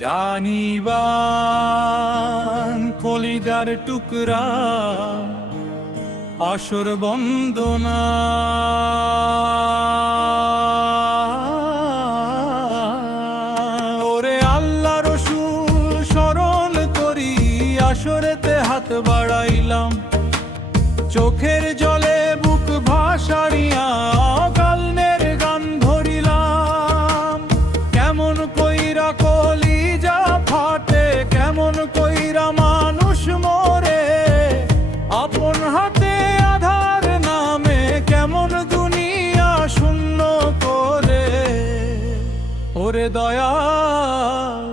জানিবান কলিদার টুকরা আসর বন্দনা ওরে আল্লাহ রসুল স্মরণ করি আসরেতে হাত বাড়াইলাম চোখের জলে বুক ভাসাড়িয়া কালনের গান ধরিলাম কেমন কইরা কলিজা ফাটে কেমন কইরা মানুষ মরে আপন হাতে আধার নামে কেমন দুনিয়া শূন্য করে ওরে দয়াল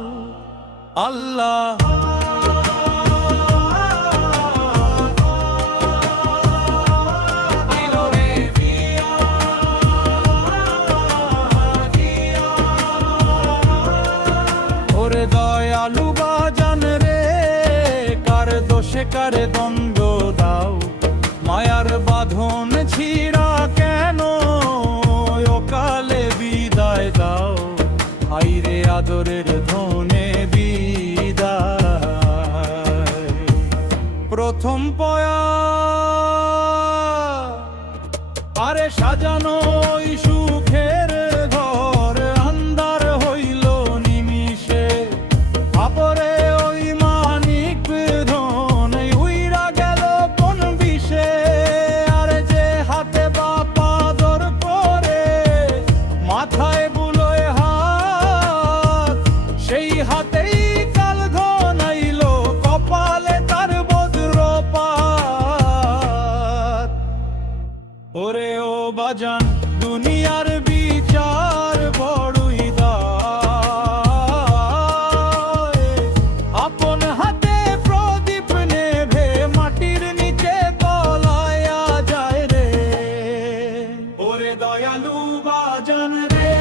আল্লাহ দয়ালু বাজান রে কার দোষে কারে দণ্ড দাও মায়ার বাঁধন ছিঁড়া কেন অকালে বিদায় দাও হাইরে আদরের ধনে বিদায় প্রথম পয়া আরে সাজানো সুখের ঘর আন্ধার হইল নিমিষে আপরে ওই মানিক ধন উইরা গেল কোন বিষে আর যে হাতে বাপা দর করে মাথায় বুলোয় হাত সেই হাতেই কাল ঘনাইল কপালে তার বজ্রপাত ওরে ও বাজান দুনিয়ার বিচার বড়ই দায় আপন হাতে প্রদীপ নেভে মাটির নিচে তলায়া যায় রে ওরে দয়ালু বাজান রে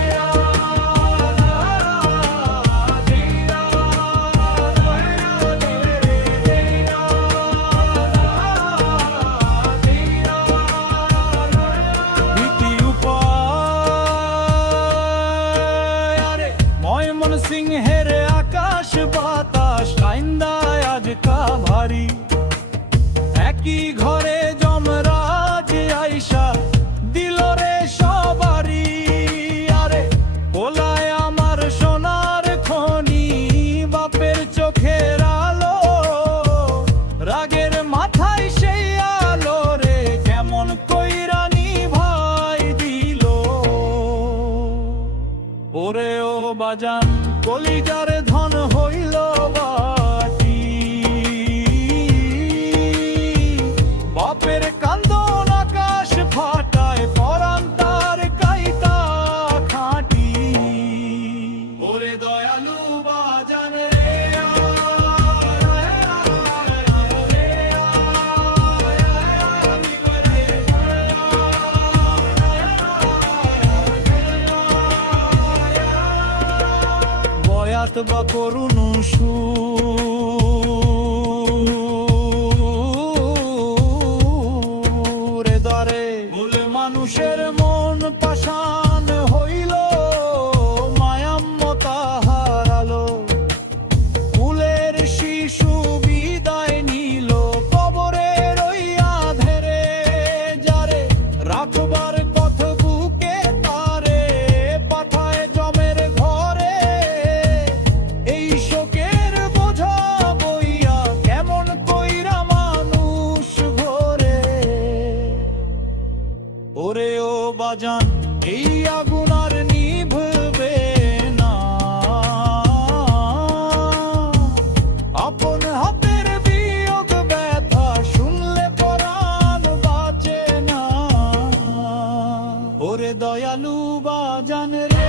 সিংহের আকাশ বাতাস আইন্দায় আজ কাভারি একই ঘরে যমরাজ আইসা দিল রে সবারি আরে কোলায় আমার সোনার খনি বাপের চোখের আলো রাগের মাথায় সেই আলো রে কেমন কইরা নিভাই দিল ওরে ও বাজান কলিজার ধন হইল বাটি বাপের কান্দন আকাশ ফাটায় পরাণ তার কাইতা খাটি ওরে দয়ালু বাজান রে বা করুণ সুরে দ্বারে ভুল মানুষের মন পাষাণ হইল মায়াম্মতা হারালো কুলের শিশু বিদায় নিল কবরের ওই আধেরে যারে রাখবার পথ বুকে তারে পাঠায় জমের ঘরে এই শোকের বোঝা বইয়া কেমন কইরা মানুষ ঘরে ওরে ও বাজান এই আগুন আর নিভবে না আপন হাতের বিয়োগ ব্যথা শুনলে পরাণ বাঁচে না ওরে দয়ালু বাজান রে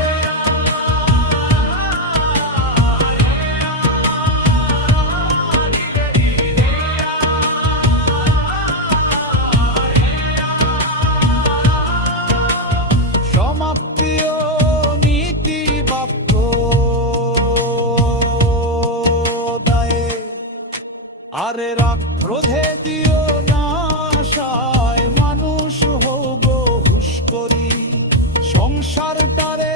আরে রাগ ক্রোধে দিও না আশায় মানুষ হব হুশ করি সংসারটারে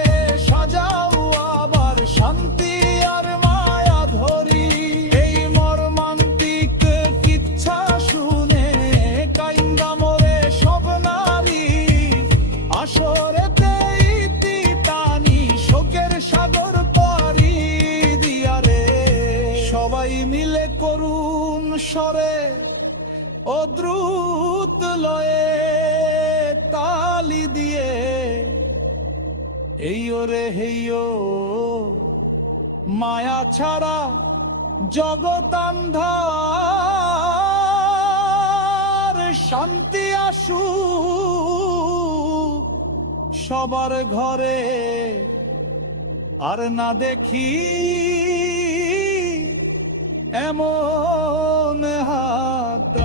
দ্রুত লয়ে তালি দিয়ে হেইয়ো রে হেইয়ো মায়া ছাড়া জগৎ আন্ধার শান্তি আসুক সবার ঘরে আর না দেখি এমন হাত